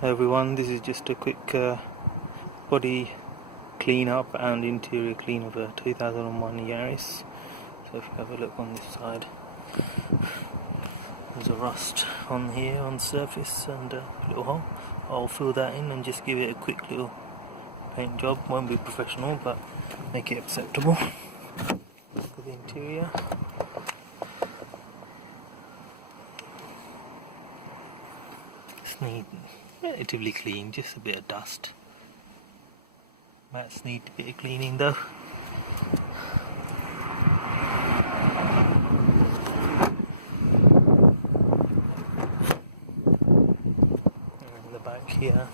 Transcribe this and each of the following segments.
Hey everyone, this is just a quick body clean up and interior clean of a 2001 Yaris. So if you have a look on this side, there's a rust on here on the surface and a little hole. I'll fill that in and just give it a quick little paint job. Won't be professional, but make it acceptable. For the interior, it's neat, relatively clean, just a bit of dust. Mats need a bit of cleaning though. And the back here,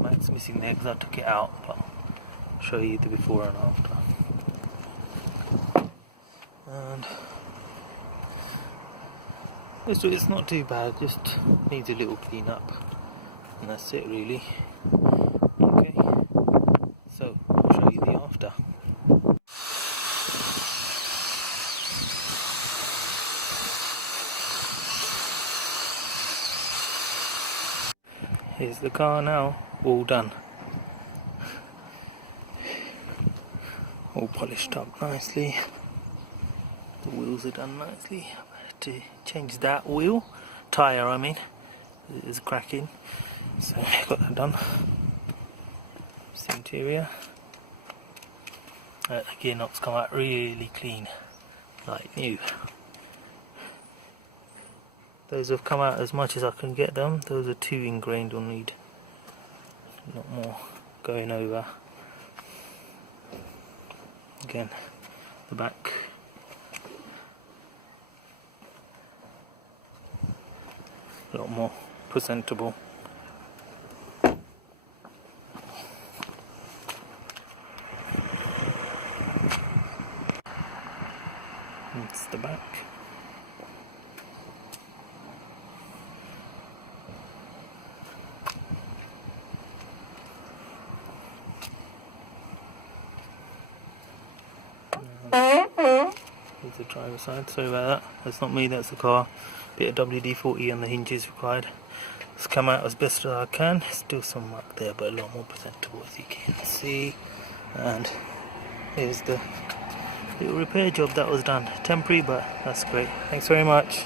mat's missing there because I took it out, but I'll show you the before and after. And it's not too bad, just needs a little clean up, and that's it really. Okay, so I'll show you the after. Here's the car now, all done. All polished up nicely. The wheels are done nicely. I had to change that wheel, tyre I mean, it was cracking. So I got that done. It's the interior. The gear knobs come out really clean, like new. Those have come out as much as I can get them. Those are too ingrained, or need a lot more going over. Again, the back. A lot more presentable. That's the back. Here's the driver's side. Sorry about that. That's not me, that's the car. Bit of WD-40 on the hinges required. It's come out as best as I can. Still some muck there, but a lot more presentable as you can see. And here's the little repair job that was done. Temporary, but that's great. Thanks very much.